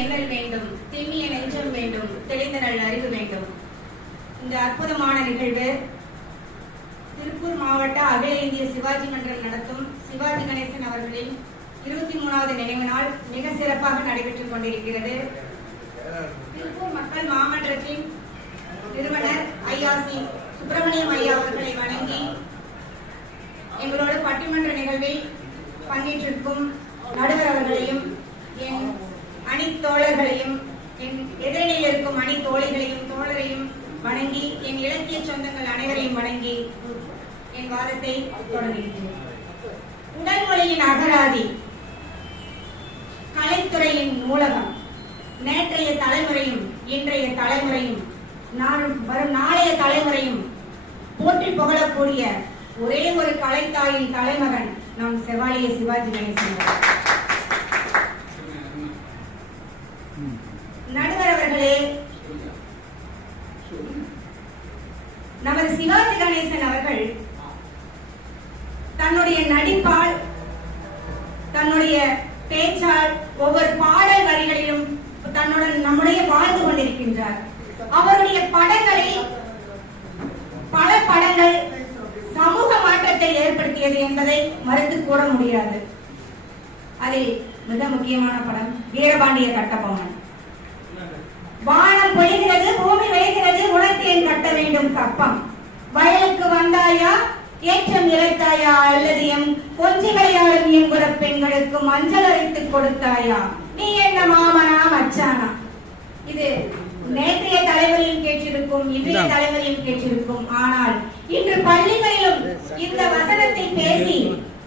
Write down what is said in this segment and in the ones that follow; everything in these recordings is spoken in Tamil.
எண்ணல் வேண்டும் திண்ணிய நெஞ்சம் வேண்டும் தெளிந்த நல் அறிவு வேண்டும். இந்த அற்புதமான நிகழ்வு திருப்பூர் மாவட்ட அகில இந்திய சிவாஜி மன்றம் நடத்தும் சிவாஜி கணேசன் அவர்களின் இருபத்தி மூணாவது நினைவு நாள் மிக சிறப்பாக நடைபெற்றுக் கொண்டிருக்கிறது. திருப்பூர் மக்கள் மாமன்றத்தின் நிறுவனர் ஐயா சி சுப்பிரமணியம் ஐயா அவர்களை வணங்கி சொந்தங்கள் அனைவரையும் வணங்கி என் வாதத்தை தொடங்குகிறேன். உடல் மொழியின் அகராதி கலைத்துறையின் நூலகம். நேற்றைய தலைமுறையும் இன்றைய தலைமுறையும் நான் வரும் நாளைய தலைமுறையும் போற்றி புகழக்கூடிய ஒரே ஒரு கலைத்தாயின் தலைமகன் நம் செவாலிய சிவாஜி கணேசன் அவர்கள். நடுவர் அவர்களே நமது சிவாஜி கணேசன் அவர்கள் தன்னுடைய நடிப்பால் தன்னுடைய பேச்சால் ஒவ்வொரு பாடல் வரிகளிலும் தன்னுடன் நம்முடைய வாழ்ந்து கொண்டிருக்கின்றார். அவருடைய படங்களில் பல படங்கள் சமூக மாற்றத்தை ஏற்படுத்தியது என்பதை மறுத்து கூற முடியாது. அதில் மிக முக்கியமான படம் வீரபாண்டிய கட்டபொம்மன். வானம் பொழிகிறது பூமி விளைகிறது உணர்த்தேன் கட்ட வேண்டும் கப்பம் வயலுக்கு வந்தாயா? ஏற்றம் இழைத்தாயா? அல்லது எம் கொஞ்சி விளையாடும் எங்குற பெண்களுக்கு மஞ்சள் அரைத்துக் கொடுத்தாயா? நீ என்ன மாமனா மச்சானா? இது நேற்றைய தலைவரையும் கேட்டிருக்கும் இன்றைய தலைவரையும் கேட்டிருக்கும். ஆனால் இன்று பள்ளிகளிலும் இந்த வசனத்தை பேசி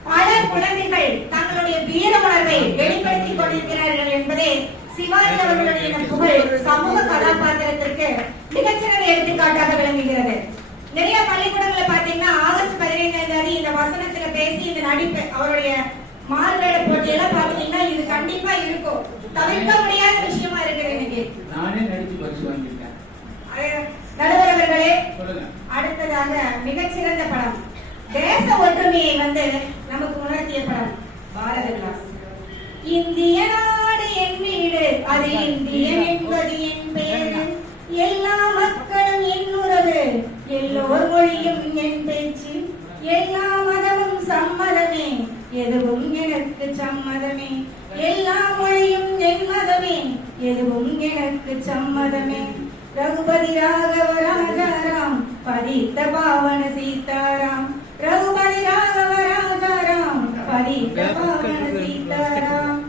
பல குழந்தைகள் தங்களுடைய வீர உணர்வை வெளிப்படுத்திக் கொண்டிருக்கிறார்கள் என்பதே சிவாஜி அவர்களுடைய புகழ் சமூக கதாபாத்திரத்திற்கு மிகச்சிறந்த எடுத்துக்காட்டாக விளங்குகிறது. நிறைய பள்ளிக்கூடங்களை பாத்தீங்கன்னா ஆகஸ்ட் பதினைந்தாம் தேதி இந்த வசனத்துல பேசி இந்த நடிப்பு அவருடைய மாறுவேட போட்டியெல்லாம் பாத்தீங்கன்னா இது கண்டிப்பா இருக்கும். தவிர்க்க முடியாத விஷயமா இருக்குது இன்னைக்கு நானே நடிச்சு பரிசு வாங்கியிருக்கேன். அது நடுவர் அவர்களே அடுத்ததாக மிகச்சிறந்த படம். தேச ஒற்றுமையை வந்து நமக்கு உணர்த்திய படம் பாரத விலாஸ் இந்திய நாடு என் வீடு. அது இந்தியன் என்பது என் பேரு. எல்லா மக்களும் என் உறவு எல்லோர் மொழியும் என் பேச்சு. எல்லா மதமும் மதமே எதுவும் எனக்கு சம்மதமே எல்லா மொழியும் என் மதமே எதுவும் எனக்கு சம்மதமே ரகுபதி ராகவ ராஜாராம் பதித்த பாவன சீதாராம். ரகுபதி ராகவ ராஜாராம் பதித்த பாவன சீதாராம்.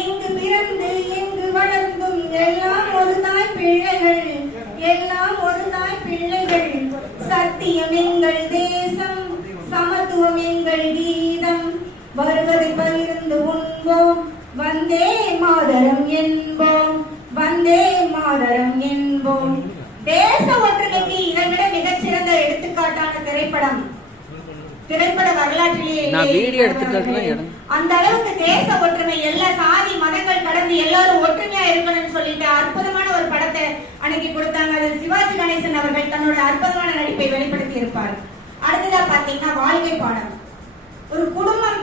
எங்கு பிறந்து எங்கு வளர்ந்தும் எல்லாம் ஒரு தாய் பிள்ளைகள் எல்லாம் ஒரு தாய் பிள்ளைகள். சத்தியமே திரைப்பட வரலாற்றிலேயே. அந்த அளவுக்கு தேச ஒற்றுமை எல்லா சாதி மதங்கள் கடந்து எல்லாரும் ஒற்றுமையா இருக்கணும்னு சொல்லிட்டு அற்புதமான ஒரு படத்தை அன்னைக்கு கொடுத்தாங்க. அது சிவாஜி கணேசன் அவர்கள் தன்னோட அற்புதமான நடிப்பை வெளிப்படுத்தி இருப்பார். அடுத்ததா பாத்தீங்கன்னா வாழ்க்கை பாடம். ஒரு குடும்பம்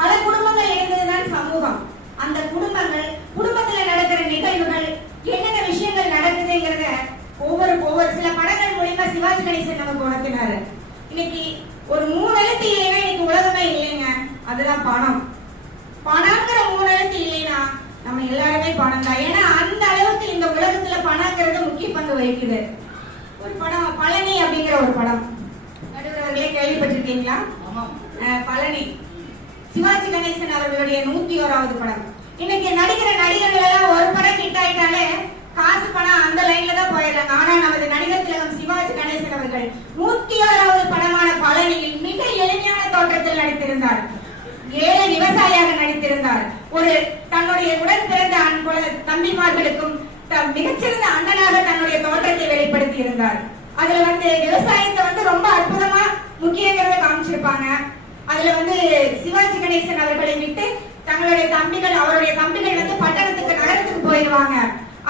பல குடும்பங்கள் இருந்ததுதான் சமூகம். அந்த குடும்பங்கள் குடும்பத்துல நடக்கிற நிகழ்வுகள் என்னென்ன விஷயங்கள் நடக்குதுங்கிறத ஒவ்வொரு ஒவ்வொரு சில படங்கள் மூலியமா சிவாஜி கணேசன் நமக்கு உணர்த்தினாரு. இன்னைக்கு ஒரு மூணு எழுத்து இல்லைன்னா இன்னைக்கு உலகமே இல்லைங்க. அதுதான் பணம். பணங்கிற மூணு எழுத்து இல்லைன்னா நம்ம எல்லாருமே பணம் தான். ஏன்னா அந்த அளவுக்கு இந்த உலகத்துல பணங்கிறது முக்கிய பங்கு வகிக்குது. ஒரு படம் பழனி அப்படிங்கிற ஒரு படம். நடுவர் அவர்களே கேள்விப்பட்டிருக்கீங்களா? பழனி. சிவாஜி கணேசன் அவர்களுடைய நூத்தி ஓராவது படம். இன்னைக்கு நடிக்கிற நடிகர்கள் எல்லாம் ஒரு படம் ஹிட் ஆயிட்டாலே காசு பணம் அந்த லைன்ல தான் போயிடுறாங்க. ஆனா நமது நடிகர் திலகம் சிவாஜி கணேசன் அவர்கள் நூத்தி தோற்றத்தில் நடித்திருந்தார். ஏழை விவசாயியாக நடித்திருந்தார். ஒரு தன்னுடைய உடன் பிறந்த அன்புல தம்பிமார்களுக்கும் மிகச்சிறந்த அண்ணனாக தன்னுடைய தோற்றத்தை வெளிப்படுத்தி இருந்தார். அதுல வந்து விவசாயத்தை வந்து ரொம்ப அற்புதமா முக்கியங்கிறத காமிச்சிருப்பாங்க. அதுல வந்து சிவாஜி கணேசன் அவர்களை விட்டு தங்களுடைய தம்பிகள் அவருடைய தம்பிகள் வந்து பட்டணத்துக்கு நகரத்துக்கு போயிடுவாங்க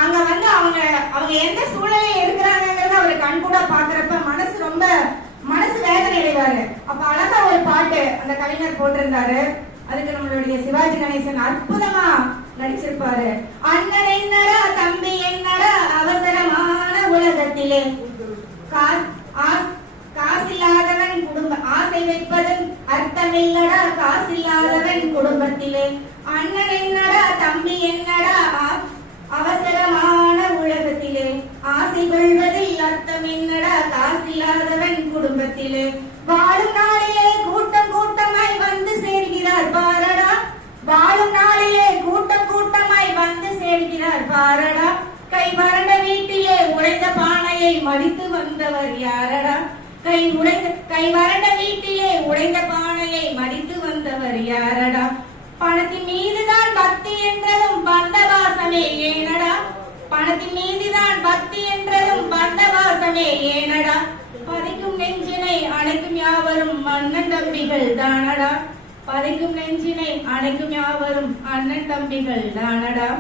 அங்க வந்து அவங்க அவங்க எந்த சூழ்நிலையை இருக்கிறாங்கிறத அவர் கண்கூட பாக்குறப்ப மனசு ரொம்ப மனசு வேதனை அடைவாரு. அப்ப அழகா ஒரு பாட்டு அந்த கலைஞர் போட்டிருந்தாரு. அதுக்கு நம்மளுடைய சிவாஜி கணேசன் அற்புதமா நடிச்சிருப்பாரு. அண்ணன் என்னடா தம்பி என்னடா அவசரமான உலகத்திலே? கா- காசில்லாதவன் குடும்ப ஆசை வைப்பதன் அர்த்தமில்லடா காசில்லாதவன் குடும்பத்திலே. அண்ணன் என்னடா தம்பி என்னடா ஆ- அவசரமான உலகத்திலே ஆசை கொள்வதில் அர்த்தம் என்னடா காசில்லாதவன் குடும்பத்திலே வாழும் நாளிலே கூட்டம் கூட்டமாய் வந்து சேர்கிறார் பாரடா வாழும் நாளிலே கூட்டம் கூட்டமாய் வந்து சேர்கிறார் பாரடா கை வறண்ட வீட்டிலே உடைந்த பானையை மடித்து வந்தவர் யாரடா? கை உடைந்த கை வறண்ட வீட்டிலே உடைந்த பானையை மடித்து வந்தவர் யாரடா? பணத்தின் மீதுதான் பக்தி என்றதும் பந்தவாசமே ஏனடா? பணத்தின் மீதுதான் பக்தி என்றதும் பந்தவாசமே ஏனடா? பதைக்கும் நெஞ்சினை அணைக்கும் யாவரும் மன்னன் தம்பிகள் தானடா? பதைக்கும் நெஞ்சினை அணைக்கும் யாவரும் அண்ணன் தம்பிகள் தானடா?